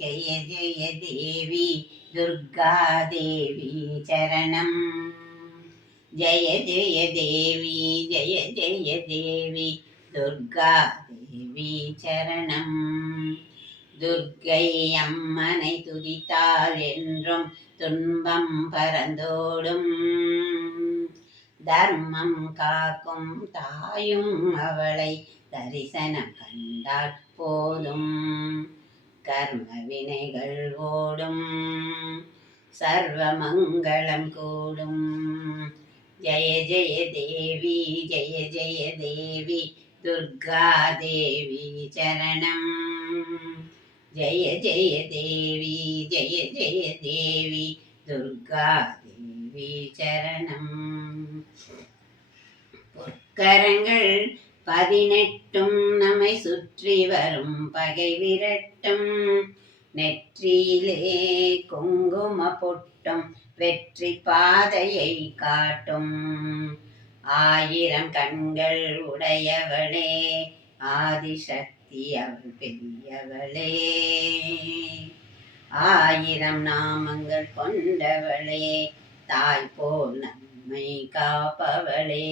जय जय देवी दुर्गा देवी चरणं जय जय देवी जय जय देवी दुर्गा देवी चरणं துர்க்கை அம்மனை துதித்தால் என்றும் துன்பம் பறந்தோடும் தர்மம் காக்கும் தாயும் அவளை தரிசனம் கண்டால் போதும் கர்ம வினைகள் ஓடும் சர்வ மங்களம் கூடும் ஜெய ஜெய தேவி ஜெய ஜெய தேவி துர்கா தேவி சரணம் जय जय देवी जय जय देवी दुर्गा देवी चरणं பொற்கரங்கள் 18 நம்மை சுற்றி வரும் பகை விரட்டும் நெற்றியிலே குங்கும பொட்டும் வெற்றி பாதையை காட்டும் 1000 கண்கள் உடையவளே ஆதிசக்தி அவள் பெரியவளே 1000 நாமங்கள் கொண்டவளே தாய் போல் நம்மை காப்பவளே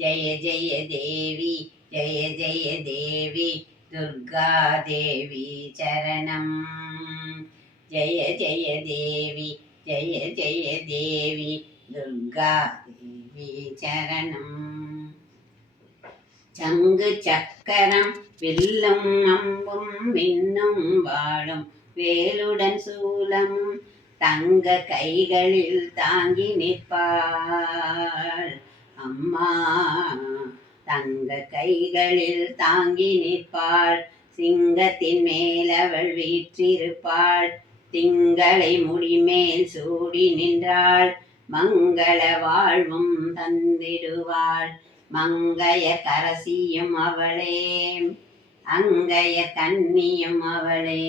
ஜெய ஜெய தேவி ஜெய ஜெய தேவி துர்கா தேவி சரணம் ஜெய ஜெய தேவி ஜெய ஜெய தேவி துர்கா தேவி சரணம் சங்கு சக்கரம் வில்லும் அம்பும் மின்னும் வாழும் வேலுடன் சூலமும் தங்க கைகளில் தாங்கி நிற்பாள் அம்மா தங்க கைகளில் தாங்கி நிற்பாள் சிங்கத்தின் மேல் அவள் வீற்றிருப்பாள் திங்களை முடிமேல் சூடி நின்றாள் மங்கள வாழ்வும் தந்திடுவாள் மங்கைய கரசியும் அவளே அங்கைய கன்னியும் அவளே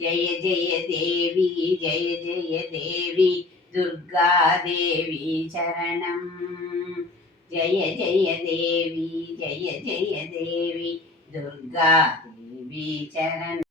ஜெய ஜெய தேவி ஜெய ஜெய தேவி துர்கா தேவி சரணம் ஜெய ஜெய தேவி ஜெய ஜெய தேவி துர்கா தேவி சரணம்